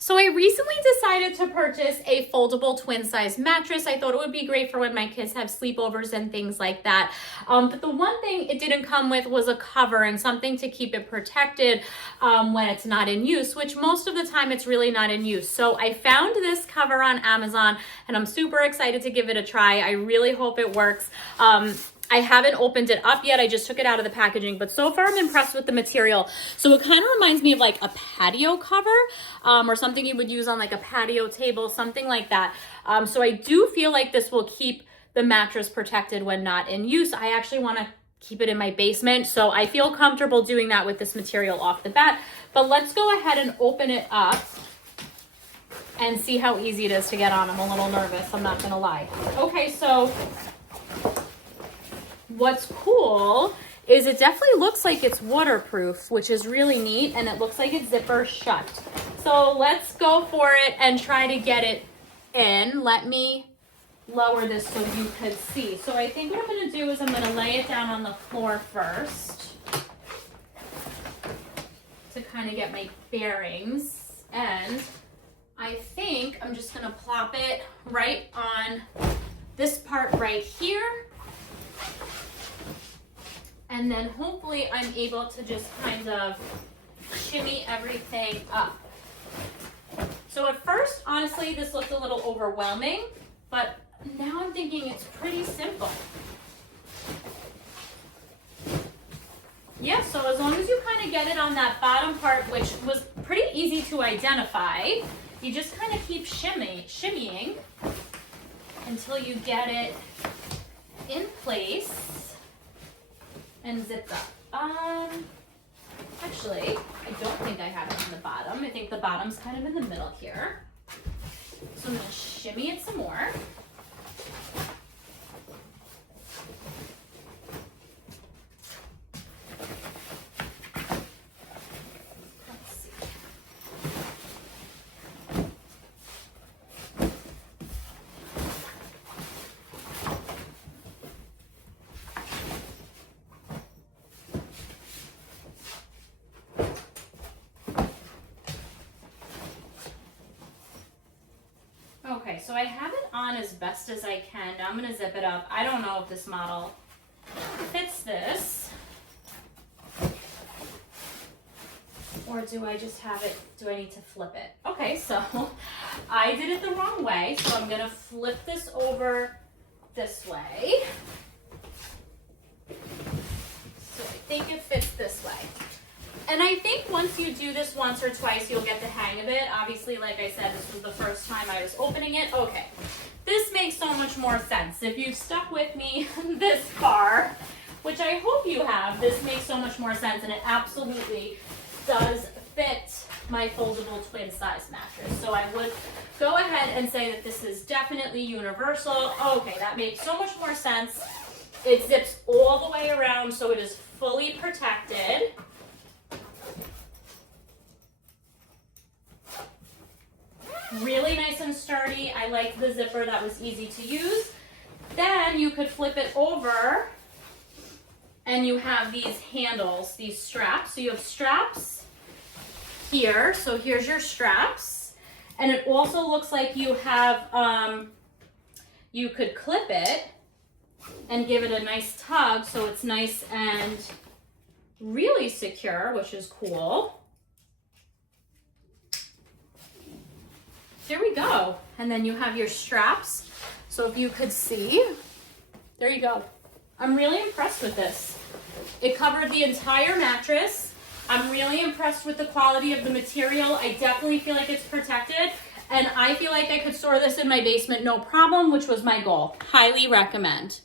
So I recently decided to purchase a foldable twin size mattress. I thought it would be great for when my kids have sleepovers and things like that. But the one thing it didn't come with was a cover and something to keep it protected when it's not in use, which most of the time it's really not in use. So I found this cover on Amazon and I'm super excited to give it a try. I really hope it works. I haven't opened it up yet. I just took it out of the packaging, but so far I'm impressed with the material. So it kind of reminds me of like a patio cover or something you would use on like a patio table, something like that. So I do feel like this will keep the mattress protected when not in use. I actually want to keep it in my basement, so I feel comfortable doing that with this material off the bat. But let's go ahead and open it up and see how easy it is to get on. I'm a little nervous, I'm not gonna lie. Okay, so what's cool is it definitely looks like it's waterproof, which is really neat, and it looks like it's zipper shut. So let's go for it and try to get it in. Let me lower this so you could see. So I think what I'm gonna do is I'm gonna lay it down on the floor first to kind of get my bearings, and I think I'm just gonna plop it right on this part right here. And then hopefully I'm able to just kind of shimmy everything up. So at first, honestly, this looked a little overwhelming, but now I'm thinking it's pretty simple. Yeah, so as long as you kind of get it on that bottom part, which was pretty easy to identify, you just kind of keep shimmying until you get it in place and zipped up. Actually, I don't think I have it on the bottom. I think the bottom's kind of in the middle here. So I'm gonna shimmy it some more. Let's see. Okay, so I have it on as best as I can. Now I'm gonna zip it up. I don't know if this model fits this. Or do I just have it, do I need to flip it? Okay, so I did it the wrong way. So I'm gonna flip this over this way. So I think it fits this way. And I think once you do this once or twice, you'll get the hang of it. Obviously, like I said, this was the first time I was opening it. Okay, this makes so much more sense. If you've stuck with me this far, which I hope you have, this makes so much more sense, and it absolutely does fit my foldable twin size mattress. So I would go ahead and say that this is definitely universal. Okay, that makes so much more sense. It zips all the way around, so it is fully protected. Really nice and sturdy. I like the zipper, that was easy to use. Then you could flip it over and you have these handles, these straps. So you have straps here. So here's your straps. And it also looks like you have, you could clip it and give it a nice tug so it's nice and really secure, which is cool. There we go. And then you have your straps. So if you could see, there you go. I'm really impressed with this. It covered the entire mattress. I'm really impressed with the quality of the material. I definitely feel like it's protected. And I feel like I could store this in my basement no problem, which was my goal. Highly recommend.